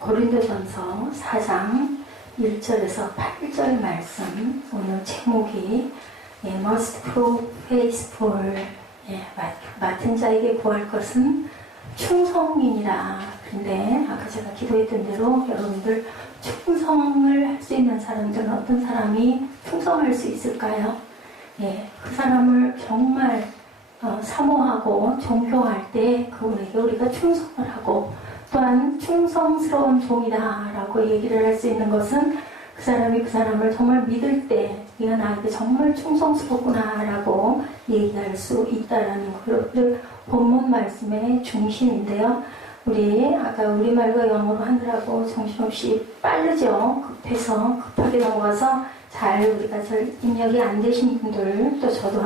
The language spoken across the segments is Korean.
고린도전서 4장 1절에서 8절 말씀, 오늘 제목이 must prove faithful, 맡은 자에게 구할 것은 충성이니라. 근데 아까 제가 기도했던 대로 여러분들 충성을 할 수 있는 사람들은 어떤 사람이 충성할 수 있을까요? 그 사람을 정말 사모하고 존경할 때 그분에게 우리가 충성을 하고, 또한 충성스러운 종이다 라고 얘기를 할 수 있는 것은 그 사람이 그 사람을 정말 믿을 때 네가 나에게 정말 충성스럽구나 라고 얘기할 수 있다라는 그 본문 말씀의 중심인데요. 우리 아까 우리말과 영어로 하느라고 정신없이 빠르죠. 급해서 급하게 넘어가서 잘 우리가 잘 입력이 안 되신 분들, 또 저도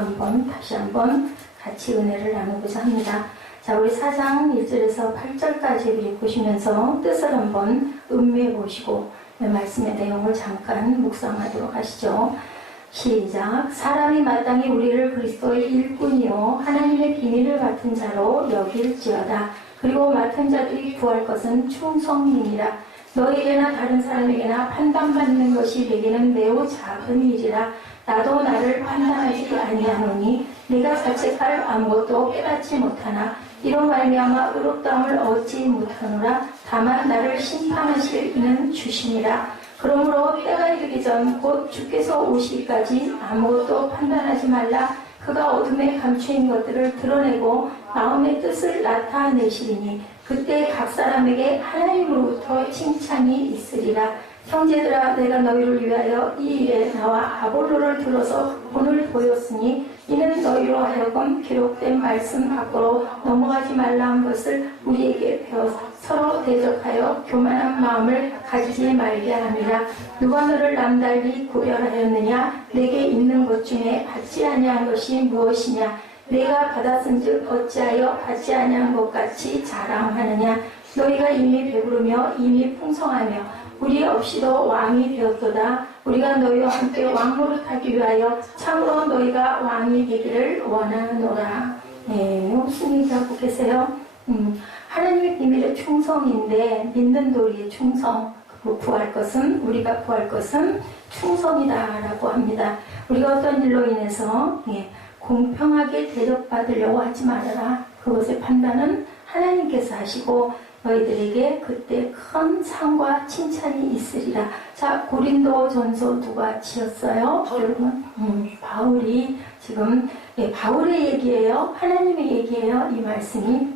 다시 한번 같이 은혜를 나누고자 합니다. 자, 우리 4장 1절에서 8절까지 우리 보시면서 뜻을 한번 음미해 보시고 말씀의 내용을 잠깐 묵상하도록 하시죠. 시작. 사람이 마땅히 우리를 그리스도의 일꾼이요 하나님의 비밀을 맡은 자로 여길지어다. 그리고 맡은 자들이 구할 것은 충성이니라. 너에게나 다른 사람에게나 판단받는 것이 내게는 매우 작은 일이라. 나도 나를 판단하지 아니하노니 내가 자책할 아무것도 깨닫지 못하나 이로 말미암아 의롭다함을 얻지 못하노라. 다만 나를 심판하실 이는 주시니라. 그러므로 때가 이르기 전 곧 주께서 오시기까지 아무것도 판단하지 말라. 그가 어둠에 감추인 것들을 드러내고 마음의 뜻을 나타내시리니 그때 각 사람에게 하나님으로부터 칭찬이 있으리라. 형제들아, 내가 너희를 위하여 이 일에 나와 아볼로를 들어서 본을 보였으니 이는 너희로 하여금 기록된 말씀 밖으로 넘어가지 말라 한 것을 우리에게 배워서 서로 대적하여 교만한 마음을 가지지 말게 함이라. 누가 너를 남달리 구별하였느냐? 내게 있는 것 중에 받지 아니한 것이 무엇이냐? 내가 받았은즉 어찌하여 받지 아니한 것 같이 자랑하느냐? 너희가 이미 배부르며 이미 풍성하며 우리 없이도 왕이 되었도다. 우리가 너희와 함께 왕노릇하기 위하여 참으로 너희가 왕이 되기를 원하노라. 무슨 얘기하고 계세요? 하나님의 비밀의 충성인데 믿는 도리의 충성, 구할 것은, 우리가 구할 것은 충성이다라고 합니다. 우리가 어떤 일로 인해서 공평하게 대접받으려고 하지 말아라. 그것의 판단은 하나님께서 하시고 너희들에게 그때 큰 상과 칭찬이 있으리라. 자, 고린도전서 누가 지었어요? 여러분, 바울이 지금 바울의 얘기예요. 하나님의 얘기예요. 이 말씀이.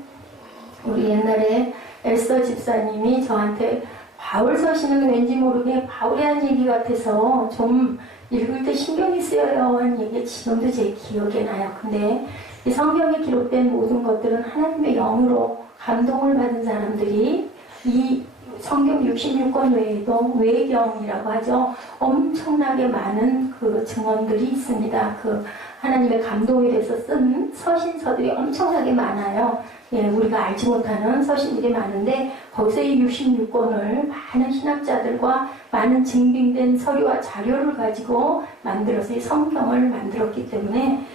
우리 옛날에 엘서 집사님이 저한테 바울 서신은 왠지 모르게 바울이 한 얘기 같아서 좀 읽을 때 신경이 쓰여요 한 얘기 지금도 제 기억에 나요. 근데 이 성경에 기록된 모든 것들은 하나님의 영으로 감동을 받은 사람들이 이 성경 66권 외에도 외경이라고 하죠. 엄청나게 많은 그 증언들이 있습니다. 그 하나님의 감동에 대해서 쓴 서신서들이 엄청나게 많아요. 우리가 알지 못하는 서신들이 많은데 거기서 이 66권을 많은 신학자들과 많은 증빙된 서류와 자료를 가지고 만들어서 이 성경을 만들었기 때문에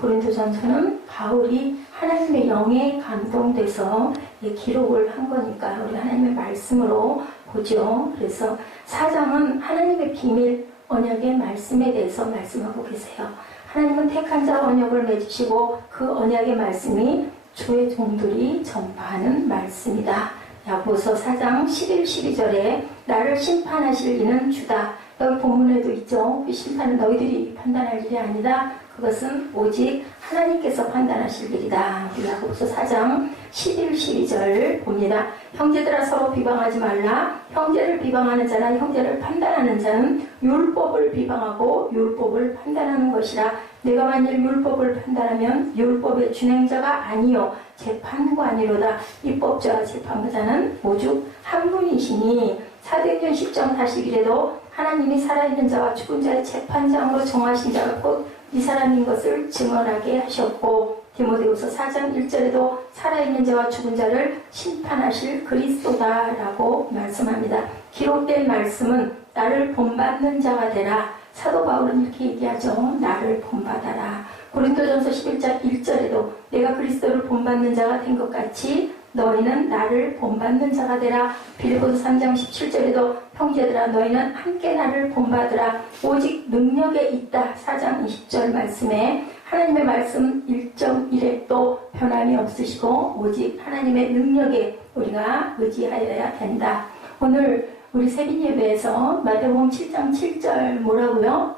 고린도전서는 바울이 하나님의 영에 감동돼서 기록을 한 거니까 우리 하나님의 말씀으로 보죠. 그래서 4장은 하나님의 비밀 언약의 말씀에 대해서 말씀하고 계세요. 하나님은 택한 자 언약을 맺으시고 그 언약의 말씀이 주의 종들이 전파하는 말씀이다. 야고보서 4장 11, 12절에 나를 심판하실 이는 주다. 여기 본문에도 있죠. 그 심판은 너희들이 판단할 일이 아니다. 그것은 오직 하나님께서 판단하실 일이다. 야고보서 4장 11, 12절 봅니다. 형제들아 서로 비방하지 말라. 형제를 비방하는 자나 형제를 판단하는 자는 율법을 비방하고 율법을 판단하는 것이라. 내가 만일 율법을 판단하면 율법의 준행자가 아니요 재판관이로다. 입법자와 재판자는 오직 한 분이시니 사도행전 10장 41에도 하나님이 살아있는 자와 죽은 자의 재판장으로 정하신 자가 곧 이 사람인 것을 증언하게 하셨고, 디모데후서 4장 1절에도 살아있는 자와 죽은 자를 심판하실 그리스도다라고 말씀합니다. 기록된 말씀은 나를 본받는 자가 되라. 사도 바울은 이렇게 얘기하죠. 나를 본받아라. 고린도전서 11장 1절에도 내가 그리스도를 본받는 자가 된 것 같이 너희는 나를 본받는 자가 되라. 빌립보서 3장 17절에도 형제들아 너희는 함께 나를 본받으라. 오직 능력에 있다. 4장 20절 말씀에 하나님의 말씀 1.1획도 변함이 없으시고 오직 하나님의 능력에 우리가 의지하여야 된다. 오늘 우리 세빈 예배에서 마태복음 7장 7절 뭐라고요?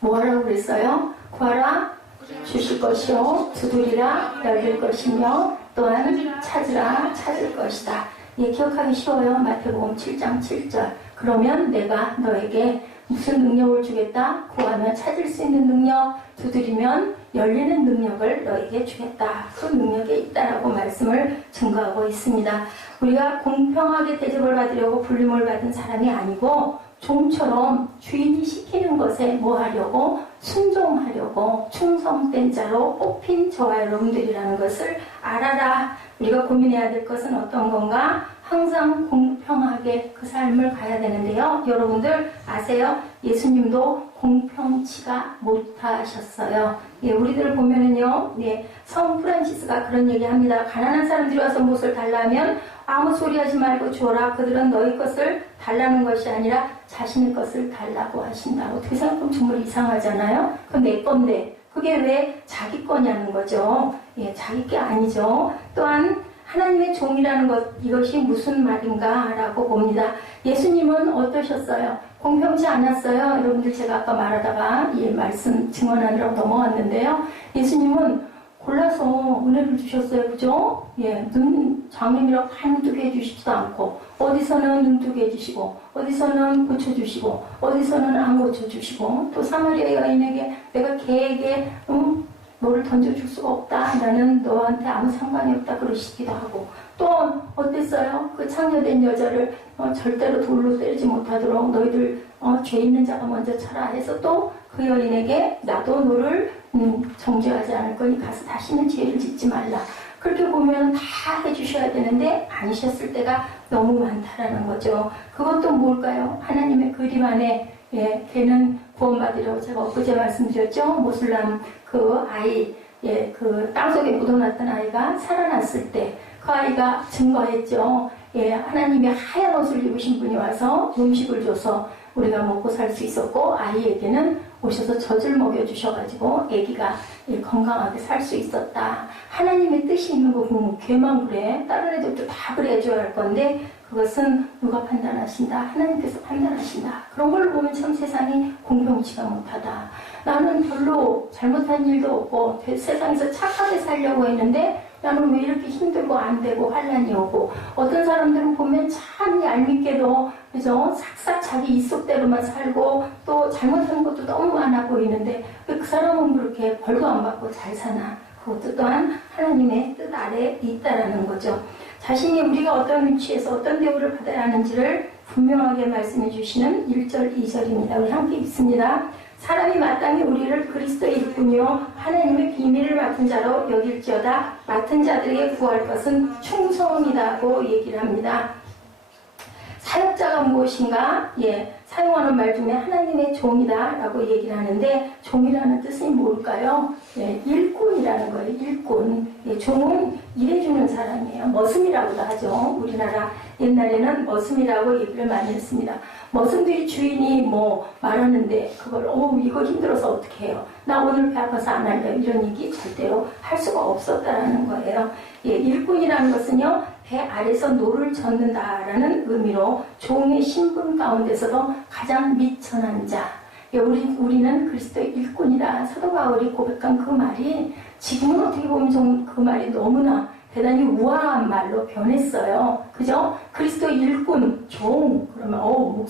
뭐라고 그랬어요? 구하라 주실 것이요 두드리라 열릴 것이며 또한 찾으라 찾을 것이다. 예, 기억하기 쉬워요. 마태복음 7장 7절. 그러면 내가 너에게 무슨 능력을 주겠다? 구하면 찾을 수 있는 능력, 두드리면 열리는 능력을 너에게 주겠다. 그 능력에 있다라고 말씀을 증거하고 있습니다. 우리가 공평하게 대접을 받으려고 불림을 받은 사람이 아니고 종처럼 주인이 시키는 것에 뭐 하려고? 순종하려고 충성된 자로 뽑힌 저와 여러분들이라는 것을 알아라. 우리가 고민해야 될 것은 어떤 건가? 항상 공평하게 그 삶을 가야 되는데요. 여러분들 아세요? 예수님도 공평치가 못하셨어요. 예, 우리들 보면은요, 예, 성 프란시스가 그런 얘기 합니다. 가난한 사람들이 와서 무엇을 달라면 아무 소리 하지 말고 주어라. 그들은 너희 것을 달라는 것이 아니라 자신의 것을 달라고 하신다. 어떻게 생각하면 정말 이상하잖아요? 그건 내 건데. 그게 왜 자기 거냐는 거죠. 예, 자기 게 아니죠. 또한 하나님의 종이라는 것, 이것이 무슨 말인가 라고 봅니다. 예수님은 어떠셨어요? 공평치 않았어요? 여러분들 제가 아까 말하다가 이 말씀 증언하느라고 넘어갔는데요. 예수님은 골라서 은혜를 주셨어요. 그죠? 예, 눈 장님이라고 다 눈뜨게 해주시지도 않고 어디서는 눈뜨게 해주시고 어디서는 고쳐주시고 어디서는 안 고쳐주시고 또 사마리아 여인에게 내가 걔에게 너를 던져줄 수가 없다. 나는 너한테 아무 상관이 없다. 그러시기도 하고 또 어땠어요? 그 창녀된 여자를 절대로 돌로 때리지 못하도록 너희들 죄 있는 자가 먼저 차라 해서 또 그 여인에게 나도 너를 정죄하지 않을 거니 가서 다시는 죄를 짓지 말라. 그렇게 보면 다 해주셔야 되는데 아니셨을 때가 너무 많다라는 거죠. 그것도 뭘까요? 하나님의 그림 안에 예, 걔는 구원받으려고 제가 엊그제 말씀드렸죠. 모슬람 그 아이, 예, 그 땅속에 묻어놨던 아이가 살아났을 때 그 아이가 증거했죠. 예, 하나님의 하얀 옷을 입으신 분이 와서 음식을 줘서 우리가 먹고 살 수 있었고 아이에게는 오셔서 젖을 먹여주셔가지고 아기가 예, 건강하게 살 수 있었다. 하나님의 뜻이 있는 거 보면 걔만 그래. 다른 애들도 다 그래 해줘야 할 건데 그것은 누가 판단하신다? 하나님께서 판단하신다. 그런 걸 보면 참 세상이 공평치가 못하다. 나는 별로 잘못한 일도 없고 세상에서 착하게 살려고 했는데 나는 왜 이렇게 힘들고 안 되고 환난이 오고 어떤 사람들은 보면 참 얄밉게도 그죠? 싹싹 자기 입속대로만 살고 또 잘못하는 것도 너무 많아 보이는데 왜 그 사람은 그렇게 벌도 안 받고 잘 사나? 그것도 또한 하나님의 뜻 아래에 있다라는 거죠. 자신이 우리가 어떤 위치에서 어떤 대우를 받아야 하는지를 분명하게 말씀해 주시는 1절, 2절입니다. 우리 함께 읽습니다. 사람이 마땅히 우리를 그리스도의 일꾼이요 하나님의 비밀을 맡은 자로 여길지어다. 맡은 자들에게 구할 것은 충성이라고 얘기를 합니다. 사역자가 무엇인가? 예, 사용하는 말 중에 하나님의 종이다 라고 얘기를 하는데 종이라는 뜻은 뭘까요? 예, 일꾼이라는 거예요. 일꾼. 예, 종은 일해주는 사람이에요. 머슴이라고도 하죠. 우리나라 옛날에는 머슴이라고 얘기를 많이 했습니다. 머슴들이 주인이 뭐 말하는데 그걸 이거 힘들어서 어떻게 해요? 나 오늘 배 아파서 안 할래요. 이런 얘기 절대로 할 수가 없었다라는 거예요. 예, 일꾼이라는 것은요. 배 아래서 노를 젓는다라는 의미로 종의 신분 가운데서도 가장 미천한 자. 예, 우리는 그리스도의 일꾼이다. 사도 바울이 고백한 그 말이 지금은 어떻게 보면 그 말이 너무나 대단히 우아한 말로 변했어요. 그죠? 그리스도의 일꾼, 종, 그러면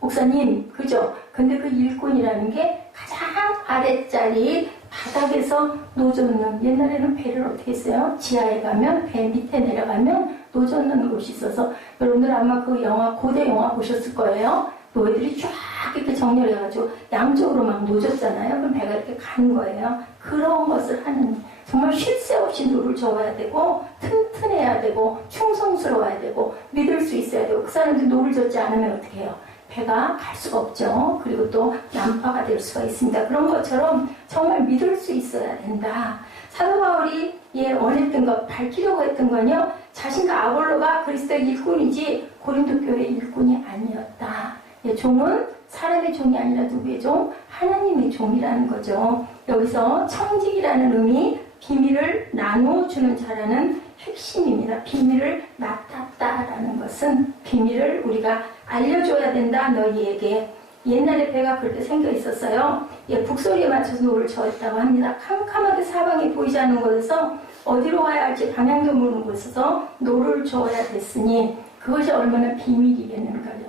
목사님, 그죠? 근데 그 일꾼이라는 게 가장 아랫자리 바닥에서 노젓는, 옛날에는 배를 어떻게 했어요? 지하에 가면 배 밑에 내려가면 노젓는 곳이 있어서 여러분들 아마 그 영화, 고대 영화 보셨을 거예요. 노예들이 쫙 이렇게 정렬해가지고 양쪽으로 막 노졌잖아요. 그럼 배가 이렇게 가는 거예요. 그런 것을 하는, 정말 쉴 새 없이 노를 저어야 되고 튼튼해야 되고 충성스러워야 되고 믿을 수 있어야 되고 그 사람들이 노를 젓지 않으면 어떻게 해요? 배가 갈 수가 없죠. 그리고 또 난파가 될 수가 있습니다. 그런 것처럼 정말 믿을 수 있어야 된다. 사도 바울이 원했던 것, 밝히려고 했던 건요. 자신과 아볼로가 그리스도의 일꾼이지 고린도 교회의 일꾼이 아니었다. 예, 종은 사람의 종이 아니라 누구의 종? 하나님의 종이라는 거죠. 여기서 청직이라는 의미, 비밀을 나누어주는 자라는 핵심입니다. 비밀을 맡았다라는 것은 비밀을 우리가 알려줘야 된다, 너희에게. 옛날에 배가 그렇게 생겨 있었어요. 예, 북소리에 맞춰서 노를 저었다고 합니다. 캄캄하게 사방이 보이지 않는 곳에서 어디로 가야 할지 방향도 모르는 곳에서 노를 저어야 됐으니 그것이 얼마나 비밀이겠는가요.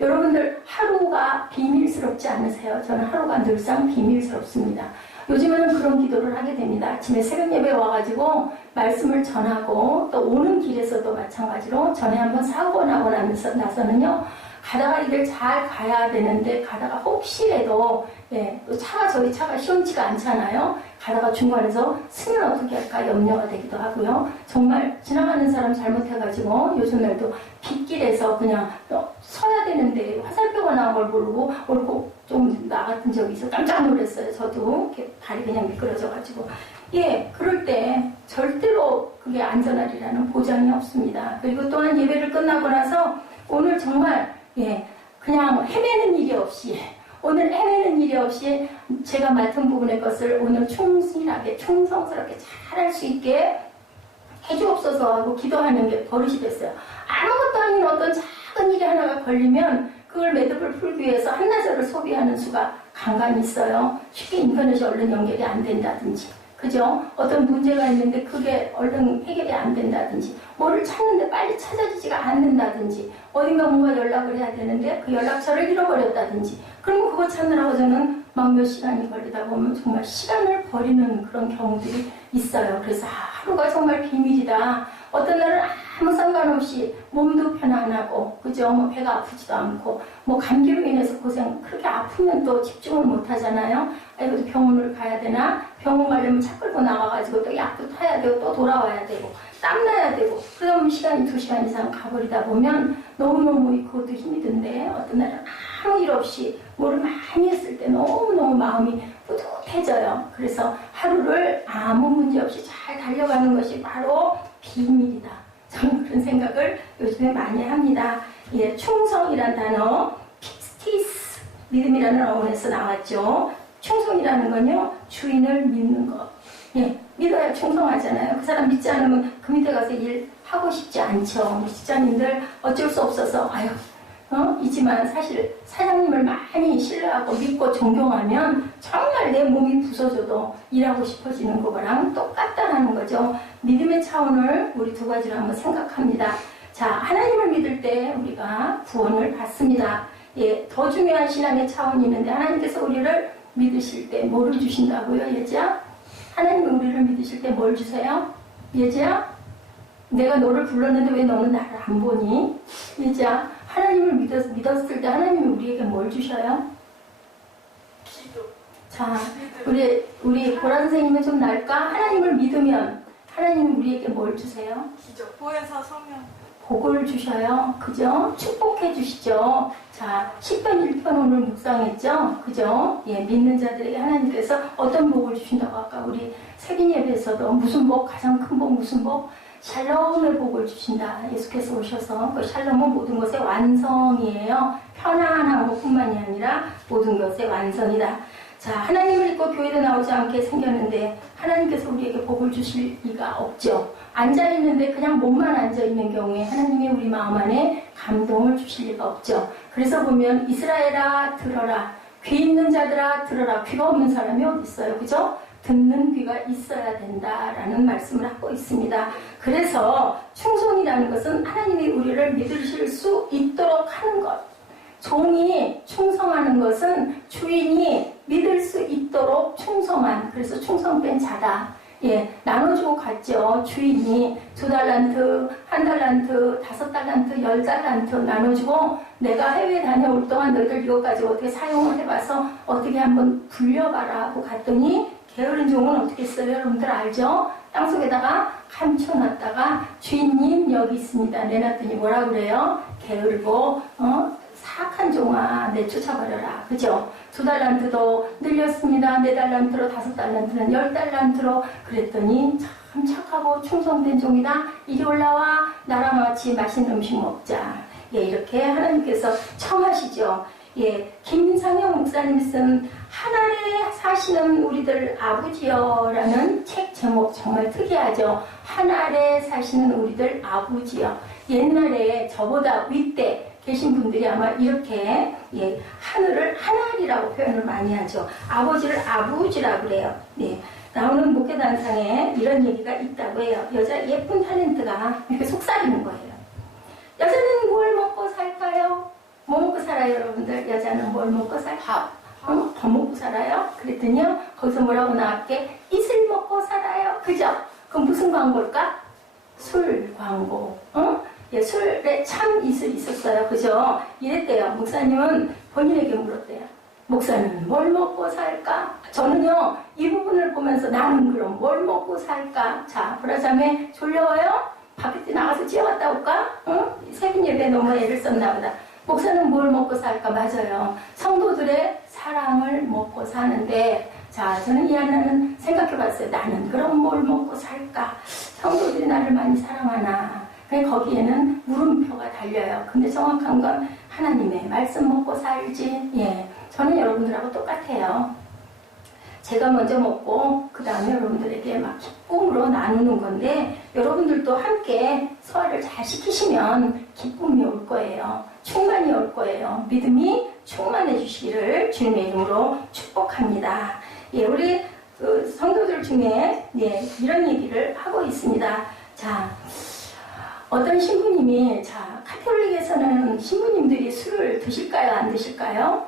여러분들 하루가 비밀스럽지 않으세요? 저는 하루가 늘상 비밀스럽습니다. 요즘에는 그런 기도를 하게 됩니다. 아침에 새벽 예배에 와가지고 말씀을 전하고 또 오는 길에서도 마찬가지로 전에 한번 사고가 나고 나서는요. 가다가 이걸 잘 가야 되는데 가다가 혹시라도 또 저희 차가 시원치가 않잖아요. 가다가 중간에서 쓰면 어떻게 할까 염려가 되기도 하고요. 정말 지나가는 사람 잘못해가지고 요즘 날도 빗길에서 그냥 서야 되는데 화살표가 나온 걸 모르고 옳고 좀 나갔던 적이 있어. 깜짝 놀랐어요. 저도 이렇게 발이 그냥 미끄러져가지고. 그럴 때 절대로 그게 안전하리라는 보장이 없습니다. 그리고 또한 예배를 끝나고 나서 오늘 정말 그냥 헤매는 일이 없이 오늘 헤매는 일이 없이 제가 맡은 부분의 것을 오늘 충실하게 충성스럽게 잘할 수 있게 해주옵소서 하고 기도하는 게 버릇이 됐어요. 아무것도 아닌 어떤 작은 일이 하나가 걸리면 그걸 매듭을 풀기 위해서 한나절을 소비하는 수가 간간히 있어요. 쉽게 인터넷이 얼른 연결이 안 된다든지 그죠? 어떤 문제가 있는데 그게 얼른 해결이 안 된다든지 뭐를 찾는데 빨리 찾아지지가 않는다든지 어딘가 뭔가 연락을 해야 되는데 그 연락처를 잃어버렸다든지 그러면 그거 찾느라고 저는 막 몇 시간이 걸리다 보면 정말 시간을 버리는 그런 경우들이 있어요. 그래서 하루가 정말 비밀이다. 어떤 날은 아무 상관없이 몸도 편안하고 그죠? 뭐 배가 아프지도 않고 뭐 감기로 인해서 고생 그렇게 아프면 또 집중을 못 하잖아요. 아이고 병원을 가야 되나? 병원 가려면 차 끌고 나가가지고 또 약도 타야 되고 또 돌아와야 되고 땀나야 되고 그러면 시간이 2시간 이상 가버리다 보면 너무너무 그것도 힘이 든데 어떤 날은 아무 일 없이 뭐를 많이 했을 때 너무너무 마음이 뿌듯해져요. 그래서 하루를 아무 문제 없이 잘 달려가는 것이 바로 비밀이다. 저는 그런 생각을 요즘에 많이 합니다. 충성이란 단어, 피스티스, 믿음이라는 어원에서 나왔죠. 충성이라는 건요, 주인을 믿는 것. 믿어야 충성하잖아요. 그 사람 믿지 않으면 그 밑에 가서 일 하고 싶지 않죠. 우리 직장인들 어쩔 수 없어서, 이지만 사실 사장님을 많이 신뢰하고 믿고 존경하면 정말 내 몸이 부서져도 일하고 싶어지는 거랑 똑같다는 거죠. 믿음의 차원을 우리 두 가지로 한번 생각합니다. 자, 하나님을 믿을 때 우리가 구원을 받습니다. 더 중요한 신앙의 차원이 있는데 하나님께서 우리를 믿으실 때 뭐를 주신다고요, 예지야? 하나님이 우리를 믿으실 때 뭘 주세요? 예지야? 내가 너를 불렀는데 왜 너는 나를 안 보니? 예지야? 하나님을 믿었을 때 하나님이 우리에게 뭘 주셔요? 기도. 자, 우리 보라 선생님은 좀 날까? 하나님을 믿으면 하나님이 우리에게 뭘 주세요? 기도. 보혜사 성령. 복을 주셔요. 그죠? 축복해 주시죠. 자, 10편 1편 오늘 묵상했죠? 그죠? 믿는 자들에게 하나님께서 어떤 복을 주신다고 아까 우리 세빈 예배에서도 무슨 복, 가장 큰 복, 무슨 복? 샬롬의 복을 주신다. 예수께서 오셔서 그 샬롬은 모든 것의 완성이에요. 편안한 것뿐만이 아니라 모든 것의 완성이다. 자, 하나님을 믿고 교회도 나오지 않게 생겼는데 하나님께서 우리에게 복을 주실 리가 없죠. 앉아있는데 그냥 몸만 앉아있는 경우에 하나님이 우리 마음 안에 감동을 주실 리가 없죠. 그래서 보면 이스라엘아 들어라. 귀 있는 자들아 들어라. 귀가 없는 사람이 어디 있어요. 그죠? 듣는 귀가 있어야 된다라는 말씀을 하고 있습니다. 그래서 충성이라는 것은 하나님이 우리를 믿으실 수 있도록 하는 것. 종이 충성하는 것은 주인이 믿을 수 있도록 충성한, 그래서 충성된 자다. 나눠주고 갔죠. 주인이 2달란트, 1달란트, 5달란트, 10달란트 나눠주고 내가 해외 다녀올 동안 너희들 이것 가지고 어떻게 사용을 해봐서 어떻게 한번 불려봐라 하고 갔더니 게으른 종은 어떻게 했어요? 여러분들 알죠? 땅속에다가 감춰놨다가 주인님 여기 있습니다. 내놨더니 뭐라 그래요? 게으르고 사악한 종아 내쫓아버려라. 그죠? 2달란트도 늘렸습니다. 4달란트로 5달란트는 10달란트로. 그랬더니 참 착하고 충성된 종이다. 이리 올라와 나랑 같이 맛있는 음식 먹자. 예, 이렇게 하나님께서 청하시죠. 예, 김상영 목사님 쓴 하늘에 사시는 우리들 아버지여라는 책 제목 정말 특이하죠. 하늘에 사시는 우리들 아버지여. 옛날에 저보다 윗대 계신 분들이 아마 이렇게 예, 하늘을 하늘이라고 표현을 많이 하죠. 아버지를 아부지라고 그래요. 예, 나오는 목회단상에 이런 얘기가 있다고 해요. 여자 예쁜 탤런트가 이렇게 속삭이는 거예요. 여자는 뭘 먹고 살까요? 뭐 먹고 살아요, 여러분들? 여자는 뭘 먹고 살까? 밥 먹고 살아요? 그랬더니요, 거기서 뭐라고 나왔게? 이슬 먹고 살아요. 그죠? 그럼 무슨 광고일까? 술 광고. 예, 술에 참 이슬이 있었어요. 그죠? 이랬대요. 목사님은 본인에게 물었대요. 목사님은 뭘 먹고 살까? 저는요, 이 부분을 보면서 나는 그럼 뭘 먹고 살까? 자, 브라자매 졸려워요? 밖에 나가서 뛰어갔다 올까? 새벽 예배 너무 애를 썼나 보다. 목사는 뭘 먹고 살까? 맞아요. 성도들의 사랑을 먹고 사는데, 자, 저는 이 하나는 생각해 봤어요. 나는 그럼 뭘 먹고 살까? 성도들이 나를 많이 사랑하나? 거기에는 물음표가 달려요. 근데 정확한 건 하나님의 말씀 먹고 살지. 예, 저는 여러분들하고 똑같아요. 제가 먼저 먹고 그 다음에 여러분들에게 막 기쁨으로 나누는 건데 여러분들도 함께 소화를 잘 시키시면 기쁨이 올 거예요. 충만이 올 거예요. 믿음이 충만해 주시기를 주님의 이름으로 축복합니다. 예, 우리 성도들 중에 예, 이런 얘기를 하고 있습니다. 자, 어떤 신부님이 자, 카톨릭에서는 신부님들이 술을 드실까요? 안 드실까요?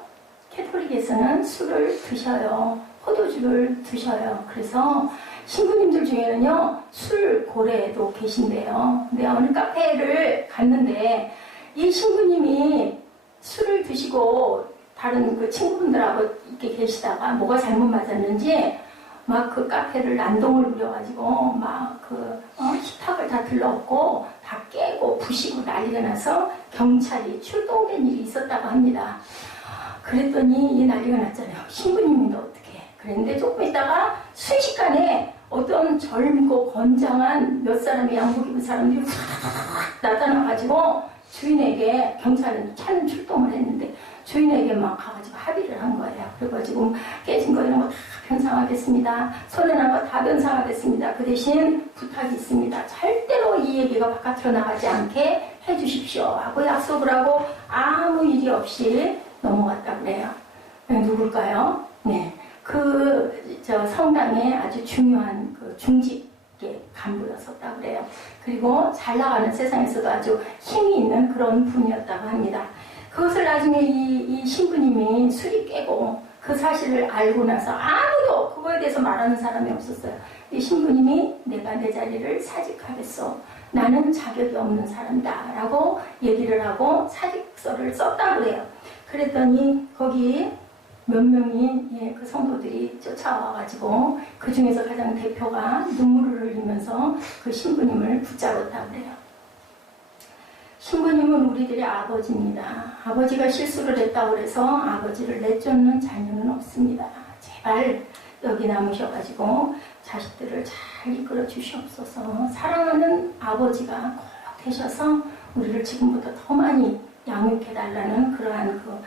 캐톨릭에서는 술을 드셔요. 포도주를 드셔요. 그래서 신부님들 중에는요, 술 고래도 계신데요. 근데 어느 카페를 갔는데 이 신부님이 술을 드시고 다른 그 친구분들하고 이렇게 계시다가 뭐가 잘못 맞았는지 막 그 카페를 난동을 부려가지고 막 식탁을 다 들러엎고 다 깨고 부시고 난리가 나서 경찰이 출동된 일이 있었다고 합니다. 그랬더니 이 난리가 났잖아요. 신부님인데 어떻게? 그랬는데 조금 있다가 순식간에 어떤 젊고 건장한 몇 사람의 양복 입은 사람들이 확 나타나가지고 주인에게 경찰은 차는 출동을 했는데 주인에게 막 가가지고 합의를 한 거예요. 그래가지고 깨진 거 이런 거 다 변상하겠습니다. 손해난 거 다 변상하겠습니다. 그 대신 부탁이 있습니다. 절대로 이 얘기가 바깥으로 나가지 않게 해주십시오 하고 약속을 하고 아무 일이 없이 넘어갔다 그래요. 누굴까요? 네, 저 성당에 아주 중요한 그 중직의 간부였었다 그래요. 그리고 잘 나가는 세상에서도 아주 힘이 있는 그런 분이었다고 합니다. 그것을 나중에 이 신부님이 술이 깨고 그 사실을 알고 나서 아무도 그거에 대해서 말하는 사람이 없었어요. 이 신부님이 내가 내 자리를 사직하겠어. 나는 자격이 없는 사람이다 라고 얘기를 하고 사직서를 썼다고 해요. 그랬더니 거기 몇 명이 예, 그 성도들이 쫓아와가지고 그 중에서 가장 대표가 눈물을 흘리면서 그 신부님을 붙잡았다고 그래요. 신부님은 우리들의 아버지입니다. 아버지가 실수를 했다고 해서 아버지를 내쫓는 자녀는 없습니다. 제발 여기 남으셔가지고 자식들을 잘 이끌어 주시옵소서. 사랑하는 아버지가 꼭 되셔서 우리를 지금보다 더 많이 양육해달라는 그러한 그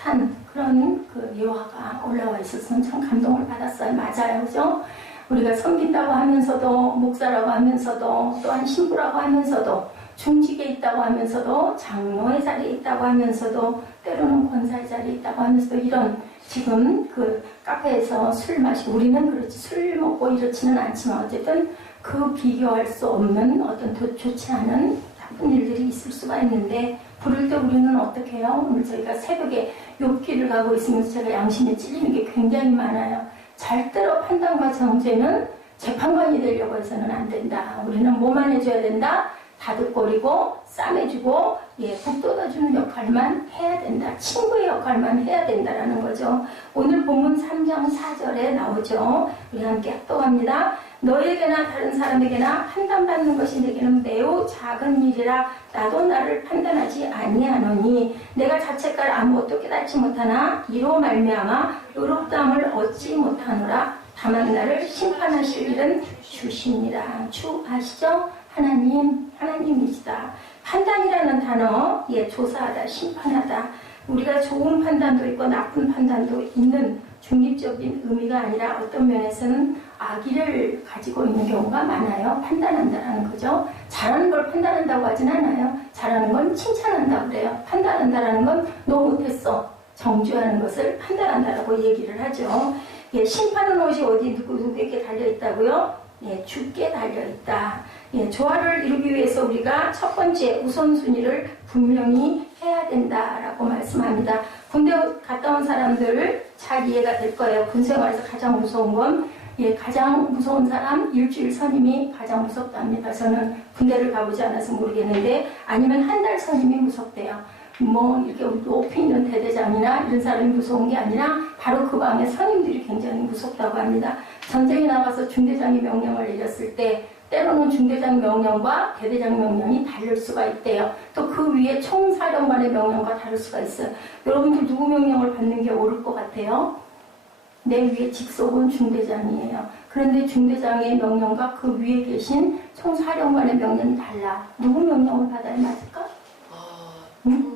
따뜻한 그런 그 예화가 올라와 있어서 참 감동을 받았어요. 맞아요. 그죠? 우리가 섬긴다고 하면서도 목사라고 하면서도 또한 신부라고 하면서도 중직에 있다고 하면서도 장로의 자리에 있다고 하면서도 때로는 권사의 자리에 있다고 하면서도 이런 지금 그 카페에서 술 마시고 우리는 그렇지 술 먹고 이렇지는 않지만 어쨌든 그 비교할 수 없는 어떤 좋지 않은 나쁜 일들이 있을 수가 있는데 부를 때 우리는 어떻게 해요? 오늘 저희가 새벽에 욥기를 가고 있으면서 제가 양심에 찔리는 게 굉장히 많아요. 절대로 판단과 정죄는 재판관이 되려고 해서는 안 된다. 우리는 뭐만 해줘야 된다? 다독거리고 싸매주고 예, 북돋아주는 역할만 해야 된다. 친구의 역할만 해야 된다라는 거죠. 오늘 본문 3장 4절에 나오죠. 우리 함께 합독합니다. 너에게나 다른 사람에게나 판단받는 것이 내게는 매우 작은 일이라 나도 나를 판단하지 아니하노니 내가 자책할 아무것도 깨닫지 못하나 이로 말미암아 의롭다함을 얻지 못하노라. 다만 나를 심판하실 일은 주시니라. 주 아시죠? 하나님이시다. 판단이라는 단어, 조사하다, 심판하다. 우리가 좋은 판단도 있고 나쁜 판단도 있는 중립적인 의미가 아니라 어떤 면에서는 악의를 가지고 있는 경우가 많아요. 판단한다라는 거죠. 잘하는 걸 판단한다고 하진 않아요. 잘하는 건 칭찬한다고 그래요. 판단한다라는 건 너 못했어. 정죄하는 것을 판단한다라고 얘기를 하죠. 심판은 옷이 어디 누구에게 달려있다고요? 주께 달려있다. 조화를 이루기 위해서 우리가 첫 번째 우선순위를 분명히 해야 된다라고 말씀합니다. 군대 갔다 온 사람들 잘 이해가 될 거예요. 군생활에서 가장 무서운 건 가장 무서운 사람 일주일 선임이 가장 무섭답니다. 저는 군대를 가보지 않아서 모르겠는데 아니면 한 달 선임이 무섭대요. 이렇게 높이 있는 대대장이나 이런 사람이 무서운 게 아니라 바로 그 밤에 선임들이 굉장히 무섭다고 합니다. 전쟁에 나가서 중대장이 명령을 내렸을 때 때로는 중대장 명령과 대대장 명령이 다를 수가 있대요. 또 그 위에 총사령관의 명령과 다를 수가 있어요. 여러분들 누구 명령을 받는 게 옳을 것 같아요? 내 위에 직속은 중대장이에요. 그런데 중대장의 명령과 그 위에 계신 총사령관의 명령이 달라. 누구 명령을 받아야 맞을까? 응?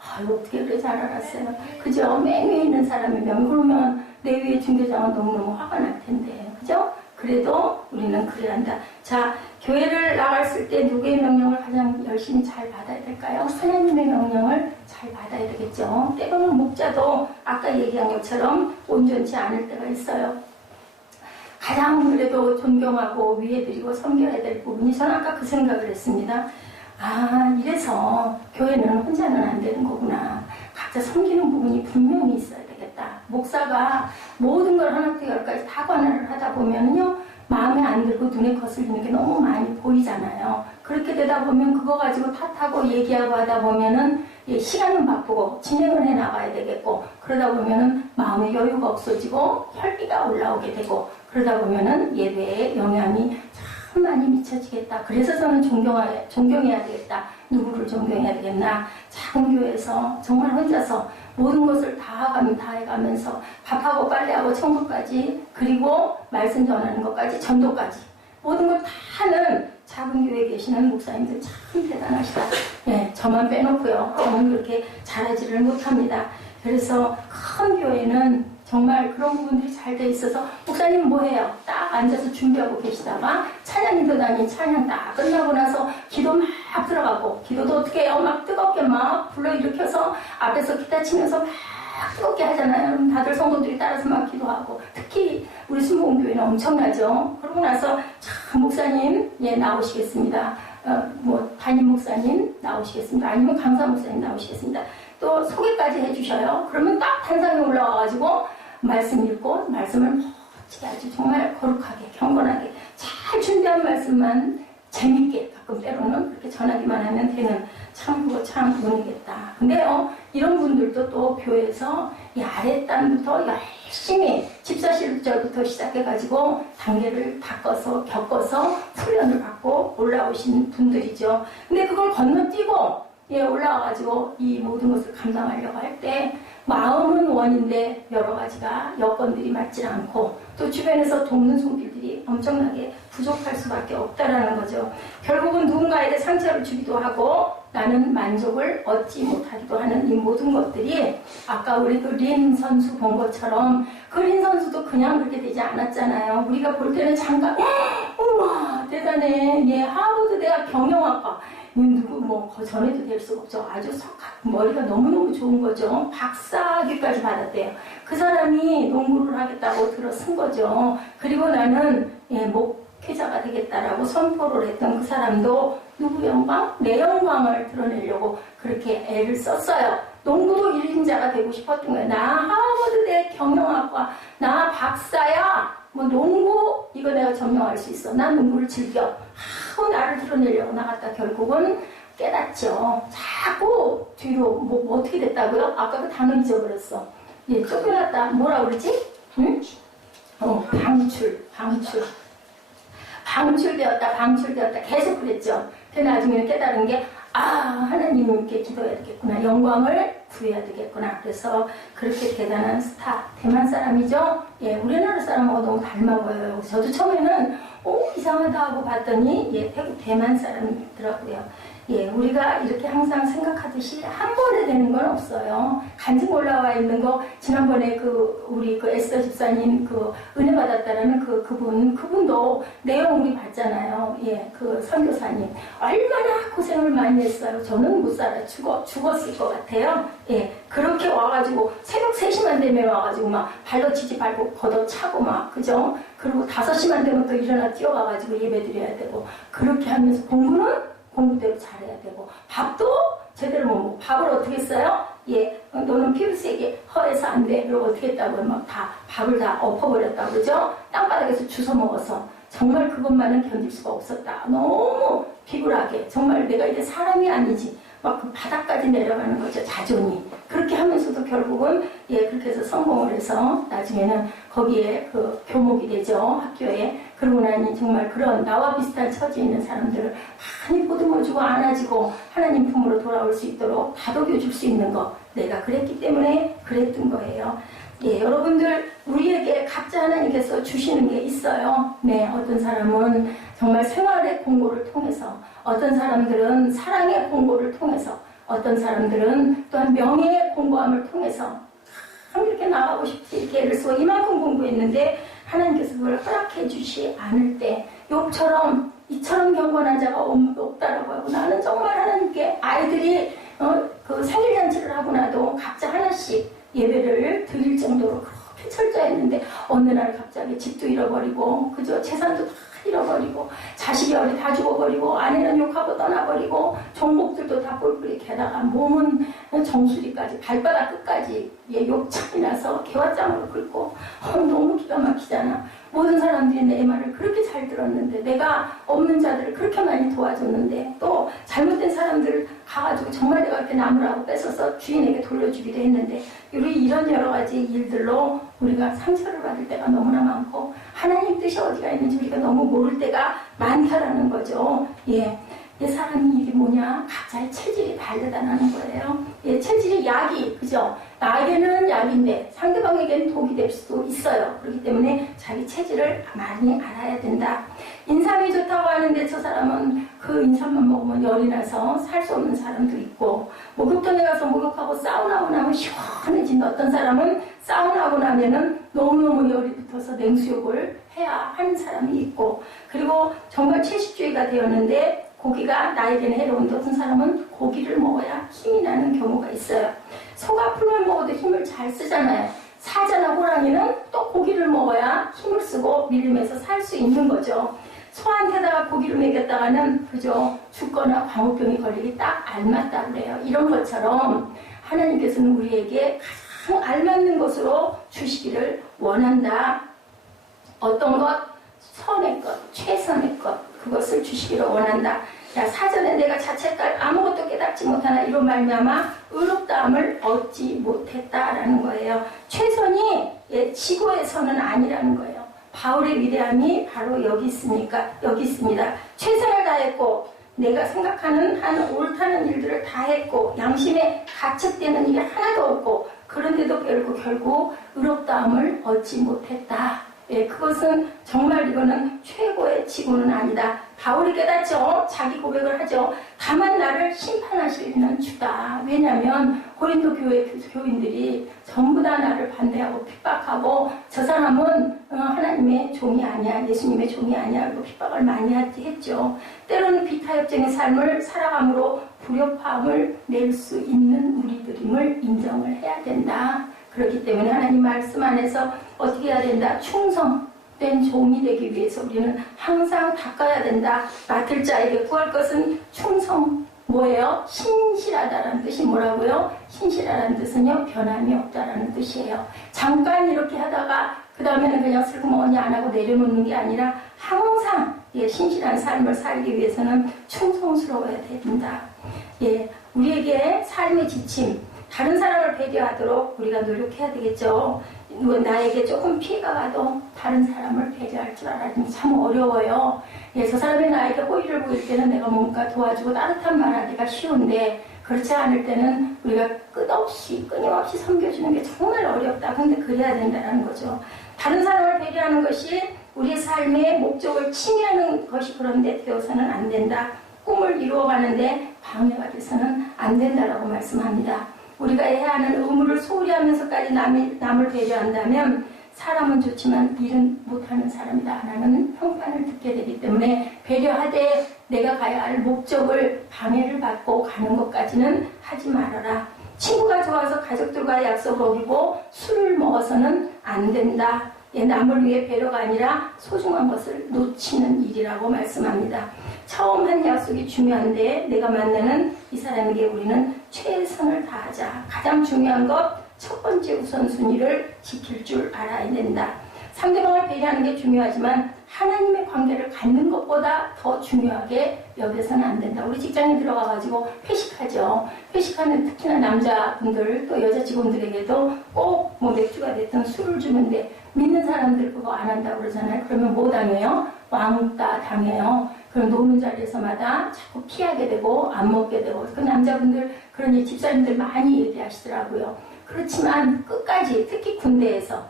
아유, 어떻게 그래 잘 알았어요. 그죠? 맨 위에 있는 사람의 명령. 그러면 내 위에 중대장은 너무너무 화가 날 텐데. 그죠? 그래도 우리는 그래야 한다. 자, 교회를 나갔을 때 누구의 명령을 가장 열심히 잘 받아야 될까요? 하나님의 명령을 잘 받아야 되겠죠. 때로는 목자도 아까 얘기한 것처럼 온전치 않을 때가 있어요. 가장 그래도 존경하고 위해드리고 섬겨야 될 부분이 저는 아까 그 생각을 했습니다. 이래서 교회는 혼자는 안 되는 거구나. 각자 섬기는 부분이 분명히 있어야 되겠다. 목사가 모든 걸 하나부터 열까지 다 관할을 하다 보면요, 마음에 안 들고 눈에 거슬리는 게 너무 많이 보이잖아요. 그렇게 되다 보면 그거 가지고 탓하고 얘기하고 하다 보면은 시간은 바쁘고 진행을 해 나가야 되겠고, 그러다 보면은 마음의 여유가 없어지고 혈기가 올라오게 되고, 그러다 보면은 예배에 영향이 참 많이 미쳐지겠다. 그래서 저는 존경해야 되겠다. 누구를 존경해야 되겠나? 작은 교회에서 정말 혼자서 모든 것을 다 해가면서 밥하고 빨래하고 청소까지, 그리고 말씀 전하는 것까지, 전도까지 모든 걸 다 하는 작은 교회에 계시는 목사님들 참 대단하시다. 저만 빼놓고요. 저는 그렇게 잘하지를 못합니다. 그래서 큰 교회는 정말 그런 부분들이 잘 돼 있어서 목사님 뭐 해요? 딱 앉아서 준비하고 계시다가 찬양인도 다닌 찬양 딱 끝나고 나서 기도 막 들어가고, 기도도 어떻게 해요? 막 뜨겁게 막 불러일으켜서 앞에서 기타 치면서 막 뜨겁게 하잖아요. 그럼 다들 성도들이 따라서 막 기도하고, 특히 우리 순복음교회는 엄청나죠. 그러고 나서 참 목사님 나오시겠습니다. 담임 목사님 나오시겠습니다. 아니면 강사 목사님 나오시겠습니다. 또 소개까지 해주셔요. 그러면 딱 단상에 올라와가지고 말씀 읽고 말씀을 멋지게 아주 정말 거룩하게 경건하게 잘 준비한 말씀만 재밌게 가끔 때로는 그렇게 전하기만 하면 되는, 참 그거 참 운이겠다. 근데요, 이런 분들도 또 교회에서 이 아랫단부터 열심히 집사실절부터 시작해가지고 단계를 바꿔서 겪어서 훈련을 받고 올라오신 분들이죠. 근데 그걸 건너뛰고 올라와가지고 이 모든 것을 감당하려고 할 때 마음은 원인데 여러 가지가 여건들이 맞지 않고 또 주변에서 돕는 손길들이 엄청나게 부족할 수밖에 없다라는 거죠. 결국은 누군가에게 상처를 주기도 하고 나는 만족을 얻지 못하기도 하는 이 모든 것들이 아까 우리 그 린 선수 본 것처럼, 그 린 선수도 그냥 그렇게 되지 않았잖아요. 우리가 볼 때는 잠깐 우와 대단해. 하버드 대학 경영학과 누구 그 전에도 될 수가 없죠. 아주 머리가 너무너무 좋은 거죠. 박사학위까지 받았대요. 그 사람이 농구를 하겠다고 들어선 거죠. 그리고 나는 목회자가 되겠다라고 선포를 했던 그 사람도 누구 영광? 내 영광을 드러내려고 그렇게 애를 썼어요. 농구도 1인자가 되고 싶었던 거예요. 나 하버드대 경영학과, 나 박사야. 농구 이거 내가 점령할 수 있어. 난 농구를 즐겨. 하고 나를 드러내려고 나갔다 결국은 깨닫죠. 자꾸 뒤로 어떻게 됐다고요? 아까 그 단어 잊어버렸어. 쫓겨났다. 뭐라 그러지? 응? 방출. 방출되었다 계속 그랬죠. 그 나중에는 깨달은 게 하나님께 기도해야 되겠구나, 영광을 구해야 되겠구나. 그래서 그렇게 대단한 스타, 대만 사람이죠. 예, 우리나라 사람하고 너무 닮아 보여요. 저도 처음에는 이상하다 하고 봤더니 태국 대만 사람이더라고요. 예, 우리가 이렇게 항상 생각하듯이 한 번에 되는 건 없어요. 간증 올라와 있는 거, 지난번에 우리 에스더 집사님 은혜 받았다라는 그분도 내용 우리 봤잖아요. 예, 선교사님. 얼마나 고생을 많이 했어요. 저는 못 살아. 죽었을 것 같아요. 예, 그렇게 와가지고, 새벽 3시만 되면 와가지고 발로 치지 말고 걷어차고 그죠? 그리고 5시만 되면 또 일어나 뛰어가가지고 예배 드려야 되고, 그렇게 하면서 공부대로 잘해야 되고, 밥도 제대로 못 먹고, 밥을 어떻게 했어요? 예, 너는 피부색이 허해서 안 돼. 그리고 어떻게 했다고 다 밥을 다 엎어버렸다고 그러죠? 땅바닥에서 주워 먹어서 정말 그것만은 견딜 수가 없었다. 너무 피곤하게. 정말 내가 이제 사람이 아니지. 그 바닥까지 내려가는 거죠. 자존이. 그렇게 하면서도 결국은 그렇게 해서 성공을 해서 나중에는 거기에 교목이 되죠. 학교에. 그러고 나니 정말 그런 나와 비슷한 처지에 있는 사람들을 많이 보듬어주고 안아주고 하나님 품으로 돌아올 수 있도록 다독여 줄 수 있는 거, 내가 그랬기 때문에 그랬던 거예요. 예, 여러분들, 우리에게 각자 하나님께서 주시는 게 있어요. 네, 어떤 사람은 정말 생활의 공고를 통해서, 어떤 사람들은 사랑의 공고를 통해서, 어떤 사람들은 또한 명예의 공고함을 통해서 이렇게 나가고 싶지, 이렇게 예를 들어서 이만큼 공부했는데 하나님께서 그걸 허락해 주시 않을 때, 욕처럼 이처럼 경건한 자가 없다라고 하고, 나는 정말 하나님께 아이들이 생일잔치를 하고 나도 각자 하나씩 예배를 드릴 정도로 그렇게 철저했는데, 어느 날 갑자기 집도 잃어버리고, 그죠? 재산도 다 잃어버리고, 자식이 어리 다 죽어버리고, 아내는 욕하고 떠나버리고, 종복들도 다 뿔뿔이, 게다가 몸은 정수리까지, 발바닥 끝까지 욕창이 나서 개화장으로 긁고, 너무 기가 막히잖아. 모든 사람들이 내 말을 그렇게 잘 들었는데, 내가 없는 자들을 그렇게 많이 도와줬는데, 또 잘못된 사람들 가가지고 정말 내가 이렇게 나무라고 뺏어서 주인에게 돌려주기도 했는데, 이런 여러 가지 일들로 우리가 상처를 받을 때가 너무나 많고, 하나님 뜻이 어디가 있는지 우리가 너무 모를 때가 많다라는 거죠. 예. 사람이 이게 뭐냐? 각자의 체질이 다르다는 거예요. 예, 체질이 약이, 그죠? 나에게는 약인데 상대방에게는 독이 될 수도 있어요. 그렇기 때문에 자기 체질을 많이 알아야 된다. 인삼이 좋다고 하는데 저 사람은 그 인삼만 먹으면 열이 나서 살 수 없는 사람도 있고, 목욕탕에 가서 목욕하고 사우나하고 나면 시원해진 어떤 사람은 사우나하고 나면은 너무너무 열이 붙어서 냉수욕을 해야 하는 사람이 있고, 그리고 정말 채식주의가 되었는데 고기가 나에게는 해로운데 어떤 사람은 고기를 먹어야 힘이 나는 경우가 있어요. 소가 풀만 먹어도 힘을 잘 쓰잖아요. 사자나 호랑이는 또 고기를 먹어야 힘을 쓰고 밀림에서 살 수 있는 거죠. 소한테다가 고기를 먹였다가는 그죠, 죽거나 광우병이 걸리기 딱 알맞다 그래요. 이런 것처럼 하나님께서는 우리에게 가장 알맞는 것으로 주시기를 원한다. 어떤 것? 선의 것, 최선의 것, 그것을 주시기를 원한다. 자, 사전에 내가 자책할 아무것도 깨닫지 못하나 이로 말미암아 의롭다함을 얻지 못했다라는 거예요. 최선이 지고의 선은 아니라는 거예요. 바울의 위대함이 바로 여기 있습니다. 최선을 다했고, 내가 생각하는 한 옳다는 일들을 다 했고, 양심에 가책되는 일이 하나도 없고, 그런데도 결국 의롭다함을 얻지 못했다. 예, 그것은 정말 이거는 최고의 지고는 아니다. 바울이 깨닫죠. 자기 고백을 하죠. 다만 나를 심판하시는 주다. 왜냐하면 고린도 교회 교인들이 전부 다 나를 반대하고 핍박하고, 저 사람은 하나님의 종이 아니야, 예수님의 종이 아니야 하고 핍박을 많이 했죠. 때로는 비타협정의 삶을 살아감으로 불협화음을 낼 수 있는 우리들임을 인정을 해야 된다. 그렇기 때문에 하나님 말씀 안에서 어떻게 해야 된다? 충성된 종이 되기 위해서 우리는 항상 닦아야 된다. 맡을 자에게 구할 것은 충성, 뭐예요? 신실하다라는 뜻이 뭐라고요? 신실하다는 뜻은요, 변함이 없다라는 뜻이에요. 잠깐 이렇게 하다가 그 다음에는 그냥 슬그머니 안 하고 내려놓는 게 아니라 항상 신실한 삶을 살기 위해서는 충성스러워야 된다. 우리에게 삶의 지침, 다른 사람을 배려하도록 우리가 노력해야 되겠죠. 나에게 조금 피해가 가도 다른 사람을 배려할 줄 알아야 참 어려워요. 예, 저 사람이 나에게 호의를 보일 때는 내가 뭔가 도와주고 따뜻한 말 하기가 쉬운데 그렇지 않을 때는 우리가 끊임없이 섬겨주는 게 정말 어렵다. 근데 그래야 된다는 거죠. 다른 사람을 배려하는 것이 우리의 삶의 목적을 침해하는 것이 그런데 되어서는 안 된다. 꿈을 이루어가는데 방해가 돼서는 안 된다라고 말씀합니다. 우리가 해야 하는 의무를 소홀히 하면서까지 남을 배려한다면 사람은 좋지만 일은 못하는 사람이다 라는 평판을 듣게 되기 때문에 배려하되 내가 가야 할 목적을 방해를 받고 가는 것까지는 하지 말아라. 친구가 좋아서 가족들과 약속을 어기고 술을 먹어서는 안 된다. 남을 위해 배려가 아니라 소중한 것을 놓치는 일이라고 말씀합니다. 처음 한 약속이 중요한데 내가 만나는 이 사람에게 우리는 최선을 다하자. 가장 중요한 것 첫 번째 우선순위를 지킬 줄 알아야 된다. 상대방을 배려하는 게 중요하지만 하나님의 관계를 갖는 것보다 더 중요하게 여겨서는 안 된다. 우리 직장에 들어가가지고 회식하죠. 회식하는 특히나 남자분들 또 여자 직원들에게도 꼭 뭐 맥주가 됐든 술을 주는데 믿는 사람들 그거 안 한다고 그러잖아요. 그러면 뭐 당해요? 왕따 당해요. 그럼 노는 자리에서마다 자꾸 피하게 되고 안 먹게 되고 그 남자분들 그런 집사님들 많이 얘기하시더라고요. 그렇지만 끝까지 특히 군대에서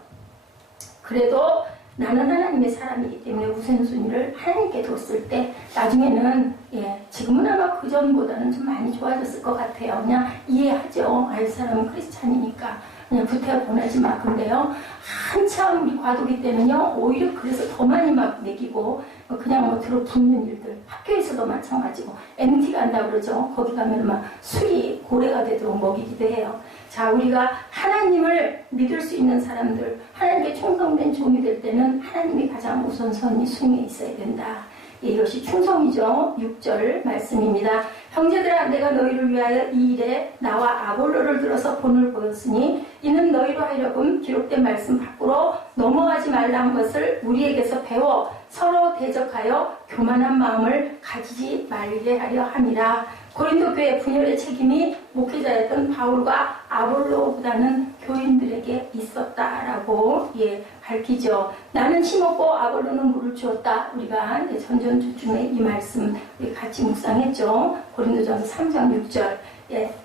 그래도 나는 하나님의 사람이기 때문에 우선순위를 하나님께 뒀을 때 나중에는 지금은 아마 그전보다는 좀 많이 좋아졌을 것 같아요. 그냥 이해하죠. 이 사람은 크리스찬이니까 그냥 구태 보내지 마. 근데요 한참 우리 과도기 때는요 오히려 그래서 더 많이 막 매기고 그냥 뭐 들어붙는 일들 학교에서도 마찬가지고 MT 간다고 그러죠. 거기 가면 막 술이 고래가 되도록 먹이기도 해요. 자, 우리가 하나님을 믿을 수 있는 사람들, 하나님께 충성된 종이 될 때는 하나님이 가장 우선순위 순위에 있어야 된다. 이것이 충성이죠. 6절 말씀입니다. 형제들아 내가 너희를 위하여 이 일에 나와 아볼로를 들어서 본을 보였으니 이는 너희로 하려금 기록된 말씀 밖으로 넘어가지 말라는 것을 우리에게서 배워 서로 대적하여 교만한 마음을 가지지 말게 하려 함이라. 고린도 교회 분열의 책임이 목회자였던 바울과 아볼로보다는 교인들에게 있었다라고 밝히죠. 나는 심었고 아볼로는 물을 주었다. 우리가 전전주중에 이 말씀 우리 같이 묵상했죠. 고린도전서 3장 6절.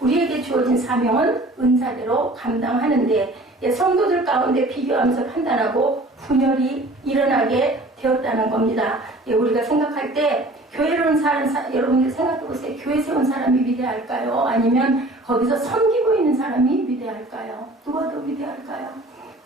우리에게 주어진 사명은 은사대로 감당하는데 성도들 가운데 비교하면서 판단하고 분열이 일어나게 되었다는 겁니다. 우리가 생각할 때 교회를 사는 여러분들 생각해보세요. 교회 세운 사람이 위대할까요? 아니면 거기서 섬기고 있는 사람이 위대할까요? 누가 더 위대할까요?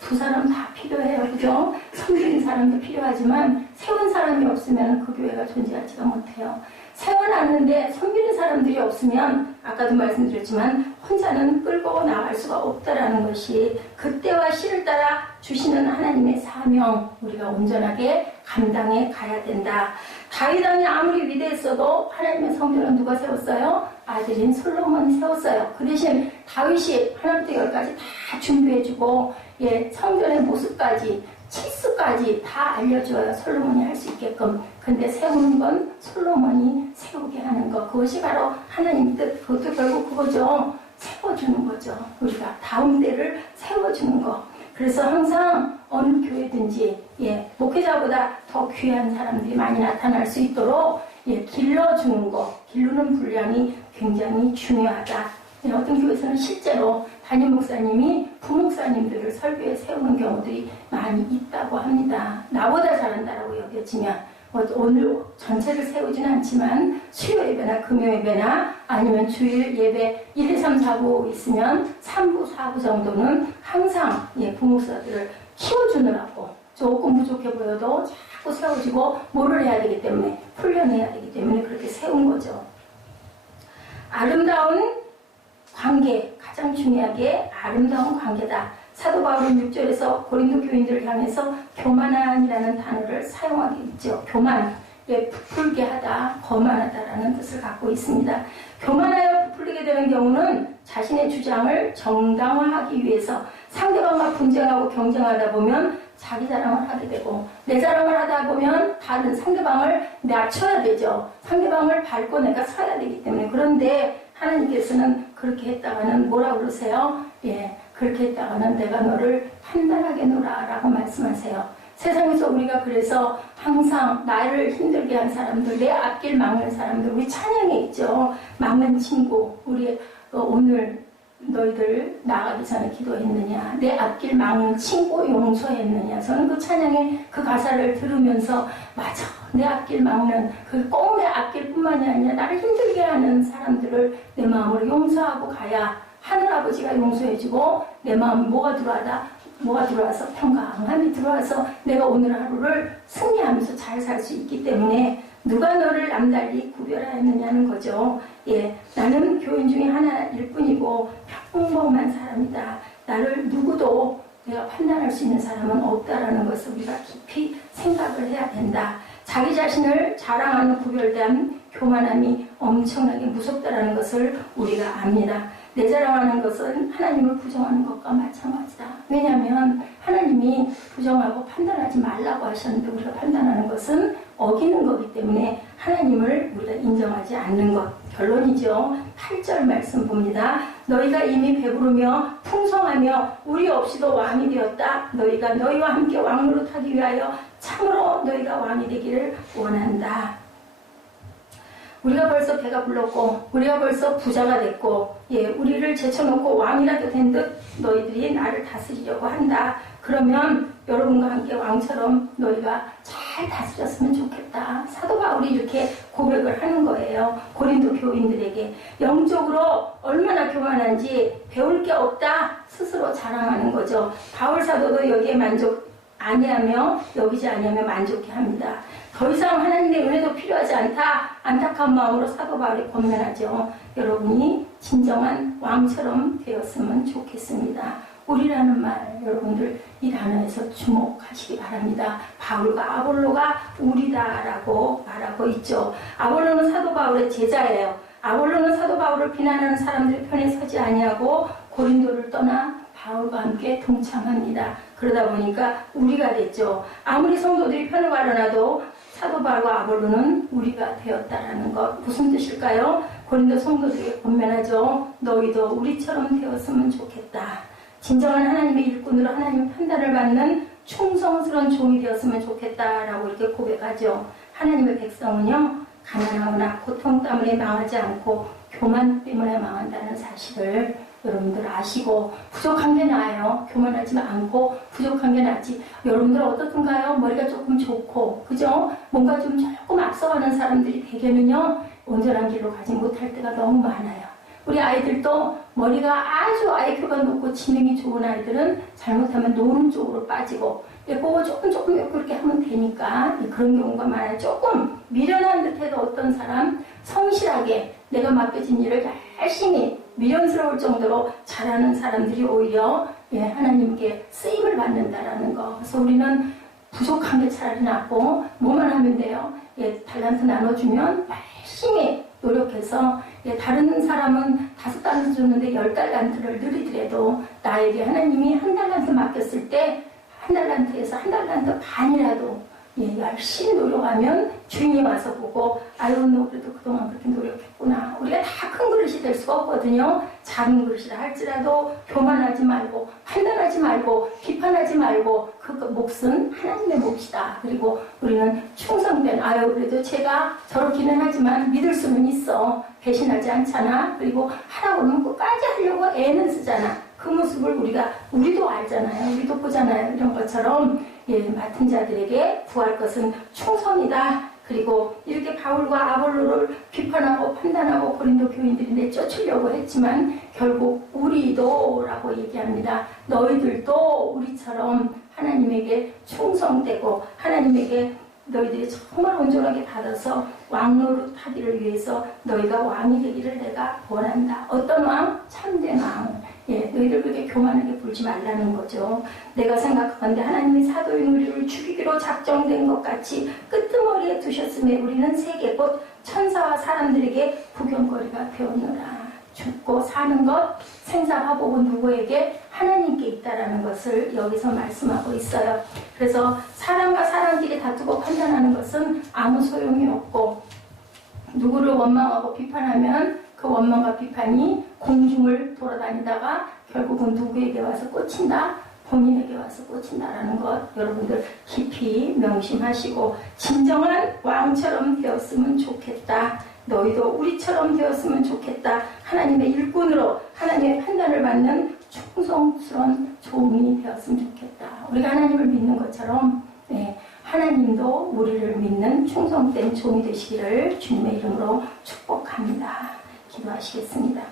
두 사람 다 필요해요. 그죠? 섬기는 사람도 필요하지만 세운 사람이 없으면 그 교회가 존재하지가 못해요. 세워놨는데 섬기는 사람들이 없으면 아까도 말씀드렸지만 혼자는 끌고 나갈 수가 없다라는 것이 그때와 시를 따라 주시는 하나님의 사명 우리가 온전하게 감당해 가야 된다. 다윗 왕이 아무리 위대했어도 하나님의 성전은 누가 세웠어요? 아들인 솔로몬이 세웠어요. 그 대신 다윗이 하나부터 10까지 다 준비해주고 성전의 모습까지 치수까지 다 알려줘야 솔로몬이 할 수 있게끔. 근데 세우는 건 솔로몬이 세우게 하는 것. 그것이 바로 하나님 뜻. 그것도 결국 그거죠. 세워주는 거죠. 우리가 다음 때를 세워주는 거. 그래서 항상 어느 교회든지 목회자보다 더 귀한 사람들이 많이 나타날 수 있도록 길러주는 거. 기르는 분량이 굉장히 중요하다. 어떤 교회에서는 실제로 담임 목사님이 부목사님들을 설교에 세우는 경우들이 많이 있다고 합니다. 나보다 잘한다라고 여겨지면 오늘 전체를 세우지는 않지만 수요 예배나 금요 예배나 아니면 주일 예배 1, 2, 3, 4, 5 있으면 3부, 4부 정도는 항상 부목사들을 키워주느라고 조금 부족해 보여도 자꾸 세워주고 뭐를 해야 되기 때문에 훈련해야 되기 때문에 그렇게 세운 거죠. 아름다운 관계, 가장 중요하게 아름다운 관계다. 사도 바울은 6절에서 고린도 교인들을 향해서 교만한이라는 단어를 사용하게 있죠. 교만, 부풀게 하다, 거만하다라는 뜻을 갖고 있습니다. 교만하여 부풀리게 되는 경우는 자신의 주장을 정당화하기 위해서 상대방과 분쟁하고 경쟁하다 보면 자기 자랑을 하게 되고 내 자랑을 하다 보면 다른 상대방을 낮춰야 되죠. 상대방을 밟고 내가 서야 되기 때문에. 그런데 하나님께서는 그렇게 했다가는 뭐라 그러세요? 예, 그렇게 했다가는 내가 너를 판단하게 노라 라고 말씀하세요. 세상에서 우리가 그래서 항상 나를 힘들게 한 사람들, 내 앞길 막는 사람들, 우리 찬양에 있죠. 막는 친구, 우리 오늘 너희들 나가기 전에 기도했느냐, 내 앞길 막는 친구 용서했느냐. 저는 그 찬양의 그 가사를 들으면서 맞아, 내 앞길 막는 그 꼭 내 앞길뿐만이 아니라 나를 힘들게 하는 사람들을 내 마음으로 용서하고 가야 하늘아버지가 용서해주고 내 마음에 뭐가 들어와서 평강함이 들어와서 내가 오늘 하루를 승리하면서 잘 살 수 있기 때문에 누가 너를 남달리 구별하였느냐는 거죠. 예, 나는 교인 중에 하나일 뿐이고 평범한 사람이다. 나를 누구도 내가 판단할 수 있는 사람은 없다라는 것을 우리가 깊이 생각을 해야 된다. 자기 자신을 자랑하는 구별된 교만함이 엄청나게 무섭다라는 것을 우리가 압니다. 내 자랑하는 것은 하나님을 부정하는 것과 마찬가지다. 왜냐하면 하나님이 부정하고 판단하지 말라고 하셨는데 우리가 판단하는 것은 어기는 거기 때문에 하나님을 우리가 인정하지 않는 것. 결론이죠. 8절 말씀 봅니다. 너희가 이미 배부르며 풍성하며 우리 없이도 왕이 되었다. 너희가 너희와 함께 왕노릇하기 위하여 참으로 너희가 왕이 되기를 원한다. 우리가 벌써 배가 불렀고 우리가 벌써 부자가 됐고 우리를 제쳐놓고 왕이라도 된 듯 너희들이 나를 다스리려고 한다. 그러면 여러분과 함께 왕처럼 너희가 잘 다스렸으면 좋겠다. 사도 바울이 이렇게 고백을 하는 거예요. 고린도 교인들에게 영적으로 얼마나 교만한지 배울 게 없다 스스로 자랑하는 거죠. 바울 사도도 여기에 만족 아니하며 여기지 아니하며 만족해 합니다. 더 이상 하나님의 은혜도 필요하지 않다. 안타까운 마음으로 사도 바울이 권면하죠. 여러분이 진정한 왕처럼 되었으면 좋겠습니다. 우리라는 말 여러분들 이 단어에서 주목하시기 바랍니다. 바울과 아볼로가 우리다라고 말하고 있죠. 아볼로는 사도 바울의 제자예요. 아볼로는 사도 바울을 비난하는 사람들의 편에 서지 아니하고 고린도를 떠나 바울과 함께 동참합니다. 그러다 보니까 우리가 됐죠. 아무리 성도들이 편을 가려놔도 사도 바울과 아볼로는 우리가 되었다라는 것. 무슨 뜻일까요? 고린도 성도들에게 권면하죠. 너희도 우리처럼 되었으면 좋겠다. 진정한 하나님의 일꾼으로 하나님의 판단을 받는 충성스러운 종이 되었으면 좋겠다라고 이렇게 고백하죠. 하나님의 백성은요, 가난하거나 고통 때문에 망하지 않고 교만 때문에 망한다는 사실을 여러분들 아시고, 부족한 게 나아요. 교만하지 않고 부족한 게 낫지. 여러분들 어떻든가요? 머리가 조금 좋고, 그죠? 뭔가 좀 조금 앞서가는 사람들이 대개는요, 온전한 길로 가지 못할 때가 너무 많아요. 우리 아이들도 머리가 아주 IQ가 높고 지능이 좋은 아이들은 잘못하면 노는 쪽으로 빠지고, 그거 조금 그렇게 하면 되니까 그런 경우가 많아요. 조금 미련한 듯해도 어떤 사람 성실하게 내가 맡겨진 일을 열심히 미련스러울 정도로 잘하는 사람들이 오히려 하나님께 쓰임을 받는다라는 거. 그래서 우리는 부족한 게 차라리 낫고 뭐만 하면 돼요. 달란트 나눠주면 열심히 노력해서 다른 사람은 5달란트 줬는데 10달란트를 누리더라도 나에게 하나님이 1달란트 맡겼을 때 1달란트에서 1달란트 반이라도 열심히 노력하면 주인이 와서 보고 아유 너 그래도 그동안 그렇게 노력했구나. 우리가 다 큰 그릇이 될 수가 없거든요. 작은 그릇이라 할지라도 교만하지 말고 판단하지 말고 비판하지 말고 그 몫은 하나님의 몫이다. 그리고 우리는 충성된 아유 그래도 제가 저렇기는 하지만 믿을 수는 있어. 배신하지 않잖아. 그리고 하라고 하면 끝까지 하려고 애는 쓰잖아. 그 모습을 우리도 알잖아요. 우리도 보잖아요. 이런 것처럼 맡은 자들에게 구할 것은 충성이다. 그리고 이렇게 바울과 아볼로를 비판하고 판단하고 고린도 교인들이 내쫓으려고 했지만 결국 우리도 라고 얘기합니다. 너희들도 우리처럼 하나님에게 충성되고 하나님에게 너희들이 정말 온전하게 받아서 왕노릇 하기를 위해서 너희가 왕이 되기를 내가 원한다. 어떤 왕? 참된 왕. 너희들 그렇게 교만하게 굴지 말라는 거죠. 내가 생각하건대 하나님이 사도인 우리를 죽이기로 작정된 것 같이 끄트머리에 두셨음에 우리는 세계 곧 천사와 사람들에게 구경거리가 되었노라. 죽고 사는 것, 생사화복은 누구에게? 하나님께 있다라는 것을 여기서 말씀하고 있어요. 그래서 사람과 사람끼리 다투고 판단하는 것은 아무 소용이 없고 누구를 원망하고 비판하면 그 원망과 비판이 공중을 돌아다니다가 결국은 누구에게 와서 꽂힌다? 본인에게 와서 꽂힌다라는 것 여러분들 깊이 명심하시고 진정한 왕처럼 되었으면 좋겠다. 너희도 우리처럼 되었으면 좋겠다. 하나님의 일꾼으로 하나님의 판단을 받는 충성스러운 종이 되었으면 좋겠다. 우리가 하나님을 믿는 것처럼 하나님도 우리를 믿는 충성된 종이 되시기를 주님의 이름으로 축복합니다. 기도하시겠습니다.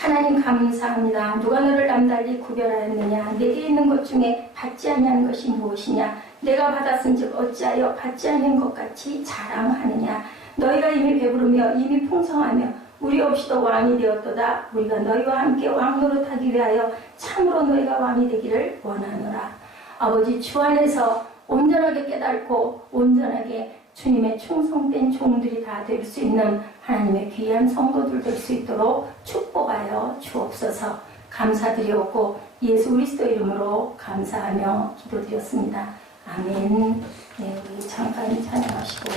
하나님 감사합니다. 누가 너를 남달리 구별하였느냐? 내게 있는 것 중에 받지 아니하는 것이 무엇이냐? 내가 받았은즉 어찌하여 받지 아니한 것 같이 자랑하느냐? 너희가 이미 배부르며 이미 풍성하며 우리 없이도 왕이 되었도다. 우리가 너희와 함께 왕노릇하기 위하여 참으로 너희가 왕이 되기를 원하노라. 아버지 주 안에서 온전하게 깨닫고 온전하게 주님의 충성된 종들이 다 될 수 있는 하나님의 귀한 성도들 될 수 있도록 축복하여 주옵소서. 감사드리옵고 예수 그리스도 이름으로 감사하며 기도드렸습니다. 아멘. 네, 우리 잠깐 찬양하시고